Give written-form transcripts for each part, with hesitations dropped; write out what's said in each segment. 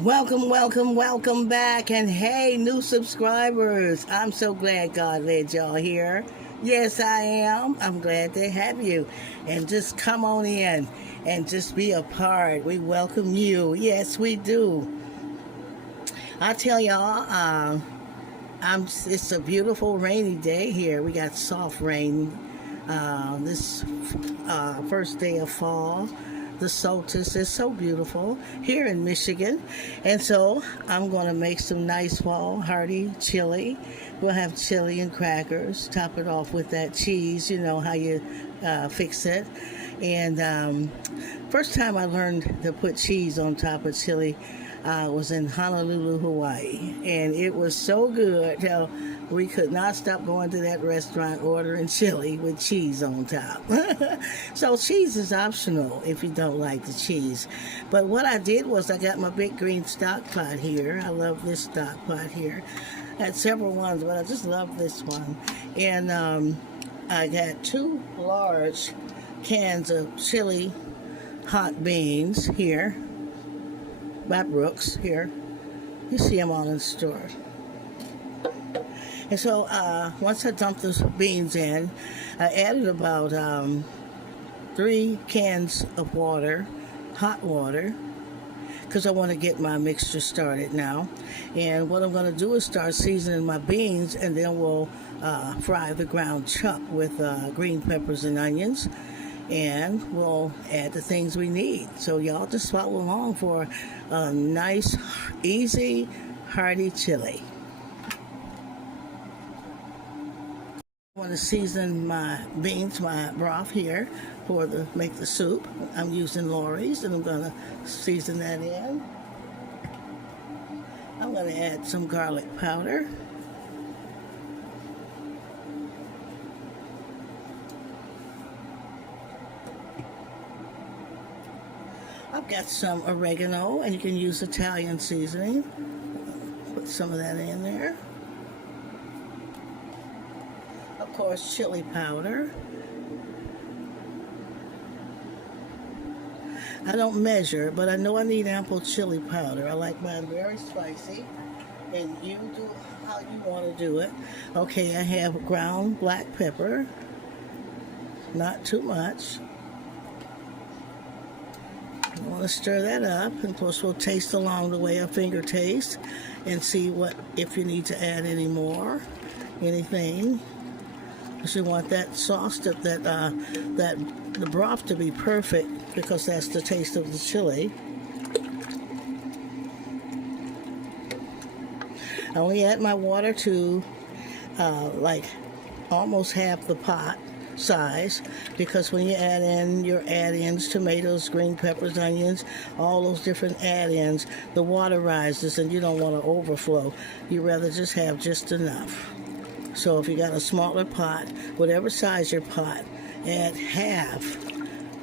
Welcome back. And hey, new subscribers. I'm so glad God led y'all here. Yes, I am. I'm glad to have you. And just come on in and just be a part. We welcome you. Yes, we do. I tell y'all, it's a beautiful rainy day here. We got soft rain this first day of fall. The solstice is so beautiful here in Michigan. And so I'm going to make some nice fall hearty chili. We'll have chili and crackers. Top it off with that cheese. You know how you fix it. And first time I learned to put cheese on top of chili was in Honolulu, Hawaii. And it was so good. We could not stop going to that restaurant ordering chili with cheese on top. So cheese is optional if you don't like the cheese. But what I did was I got my big green stock pot here. I love this stock pot here. I had several ones, but I just love this one. And I got 2 large cans of chili hot beans here by Brooks here. You see them all in the store. And so once I dumped those beans in, I added about 3 cans of water, hot water, because I want to get my mixture started now. And what I'm going to do is start seasoning my beans, and then we'll fry the ground chuck with green peppers and onions. And we'll add the things we need. So y'all just follow along for a nice, easy, hearty chili. I want to season my beans, my broth here make the soup. I'm using Lori's, and I'm going to season that in. I'm going to add some garlic powder. I've got some oregano, and you can use Italian seasoning. Put some of that in there. Of course, chili powder. I don't measure, but I know I need ample chili powder. I like mine very spicy, and you do how you want to do it. Okay, I have ground black pepper. Not too much. I want to stir that up, and of course we'll taste along the way, a finger taste, and see if you need to add any more, anything. Because you want that sauce, the broth to be perfect, because that's the taste of the chili. I only add my water to like almost half the pot size, because when you add in your add-ins, tomatoes, green peppers, onions, all those different add-ins, the water rises and you don't want to overflow. You rather just have just enough. So if you got a smaller pot, whatever size your pot, add half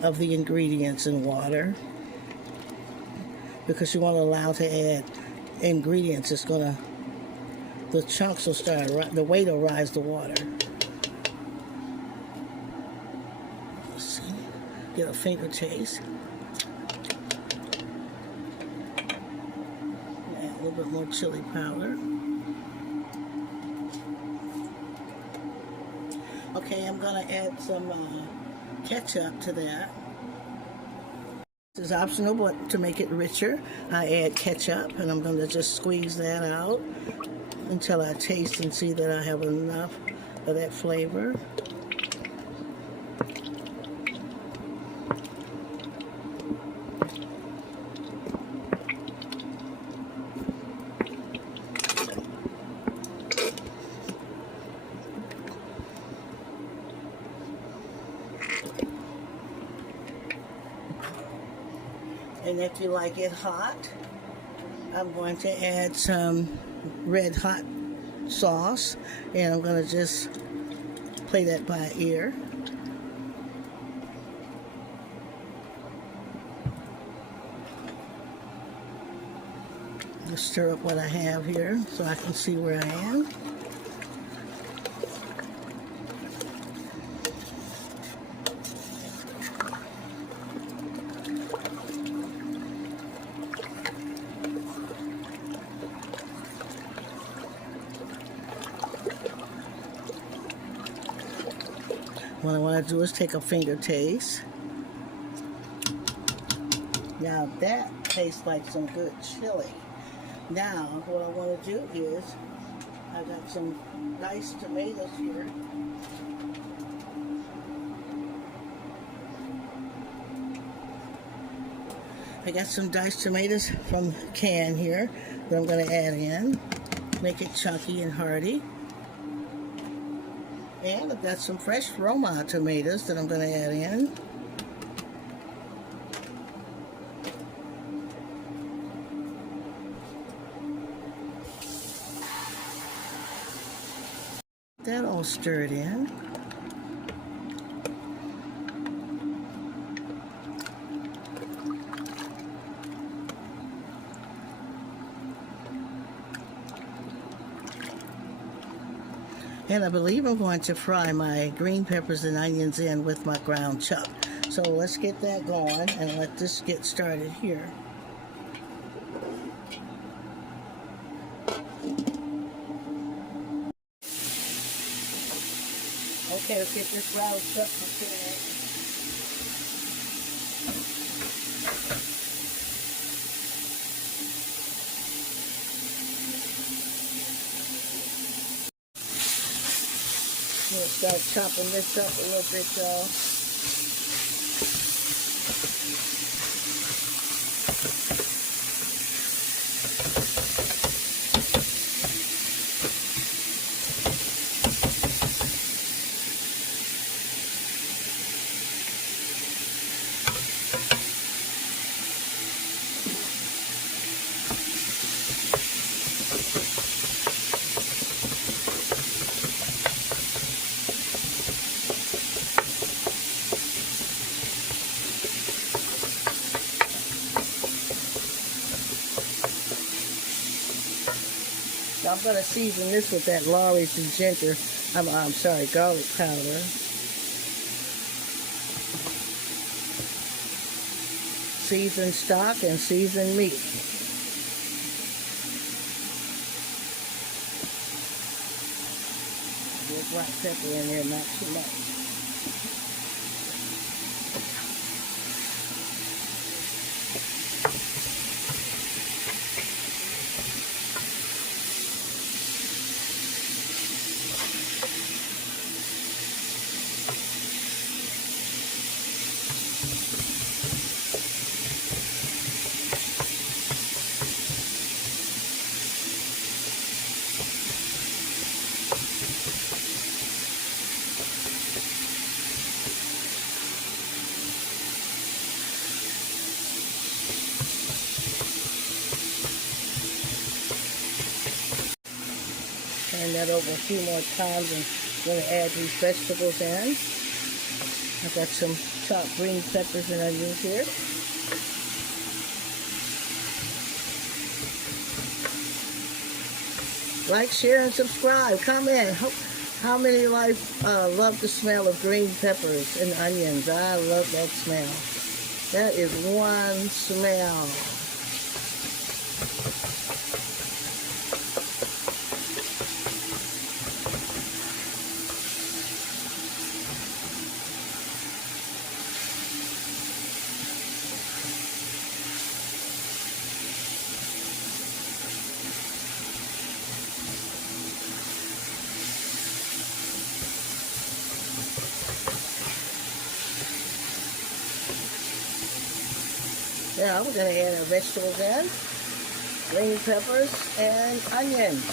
of the ingredients in water, because you want to allow to add ingredients. The chunks will start, the weight will rise the water. Get a finger taste. Add a little bit more chili powder. Okay, I'm going to add some ketchup to that. This is optional, but to make it richer, I add ketchup, and I'm going to just squeeze that out until I taste and see that I have enough of that flavor. And if you like it hot, I'm going to add some red hot sauce, and I'm going to just play that by ear. Just stir up what I have here so I can see where I am. What I want to do is take a finger taste. Now that tastes like some good chili. Now what I want to do is, I got some diced tomatoes here. I got some diced tomatoes from the can here that I'm going to add in. Make it chunky and hearty. And I've got some fresh Roma tomatoes that I'm going to add in. That all stirred in. And I believe I'm going to fry my green peppers and onions in with my ground chuck. So let's get that going and let this get started here. Okay, let's get this ground chuck prepared. I'm going to start chopping this up a little bit, y'all. So I'm going to season this with that Lawry's and ginger, I'm sorry, garlic powder. Seasoned stock and seasoned meat. With black pepper in there, not too much. Turn that over a few more times and I'm going to add these vegetables in. I've got some chopped green peppers and onions here. Like, share, and subscribe. Comment. How many love the smell of green peppers and onions? I love that smell. That is one smell. Now we're going to add our vegetables in, green peppers and onions.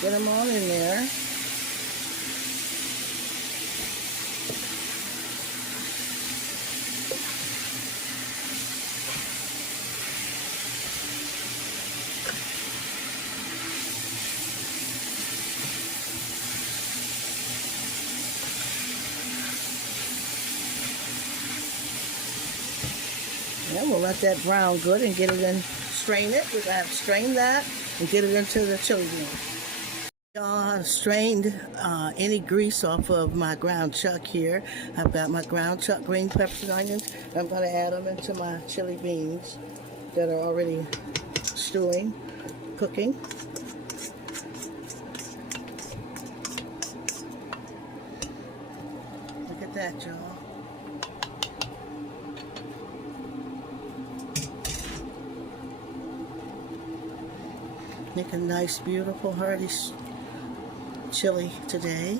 Get them on in there. And we'll let that brown good and get it in, strain it. We're going to have to strain that and get it into the chili beans. I've strained any grease off of my ground chuck here. I've got my ground chuck green peppers and onions. I'm going to add them into my chili beans that are already stewing, cooking. that, y'all. Make a nice, beautiful, hearty chili today.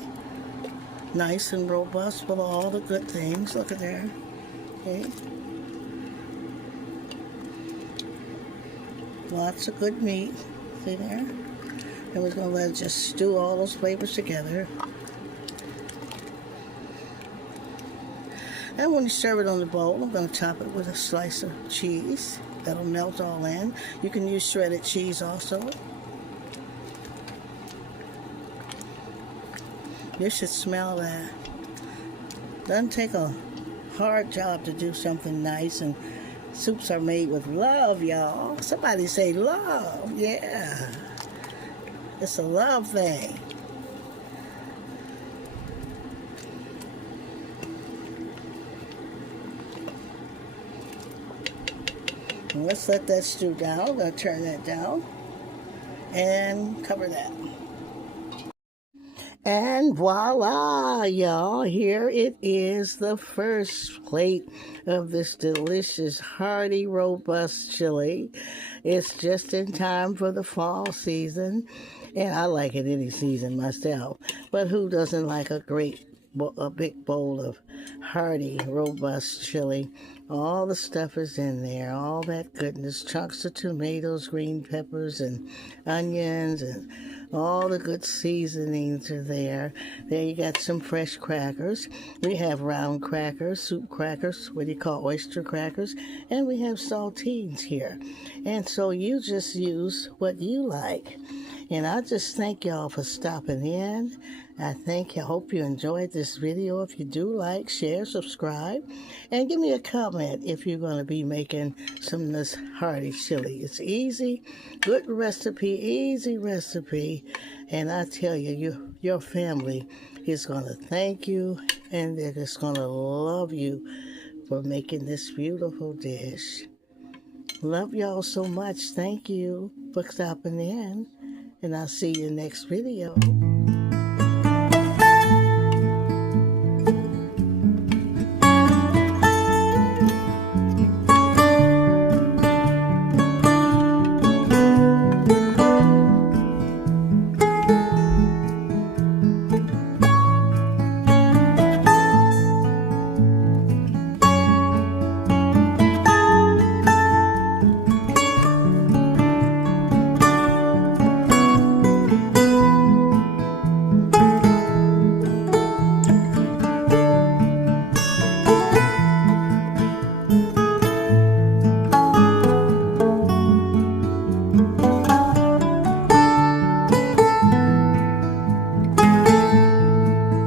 Nice and robust full of all the good things. Look at there. Okay. Lots of good meat. See there? And we're going to let it just stew all those flavors together. And when you serve it on the bowl, I'm going to top it with a slice of cheese. That'll melt all in. You can use shredded cheese also. You should smell that. Doesn't take a hard job to do something nice, and soups are made with love, y'all. Somebody say love. Yeah. It's a love thing. Let's let that stew down. I'm going to turn that down and cover that. And voila, y'all, here it is, the first plate of this delicious, hearty, robust chili. It's just in time for the fall season, and I like it any season myself. But who doesn't like a big bowl of hearty, robust chili? All the stuff is in there, all that goodness, chunks of tomatoes, green peppers, and onions, and all the good seasonings are there. There you got some fresh crackers. We have round crackers, soup crackers, what do you call oyster crackers, and we have saltines here. And so you just use what you like. And I just thank y'all for stopping in. I hope you enjoyed this video. If you do, like, share, subscribe, and give me a comment if you're going to be making some of this hearty chili. It's easy, good recipe, easy recipe, and I tell you, your family is going to thank you, and they're just going to love you for making this beautiful dish. Love y'all so much. Thank you for stopping in, and I'll see you next video.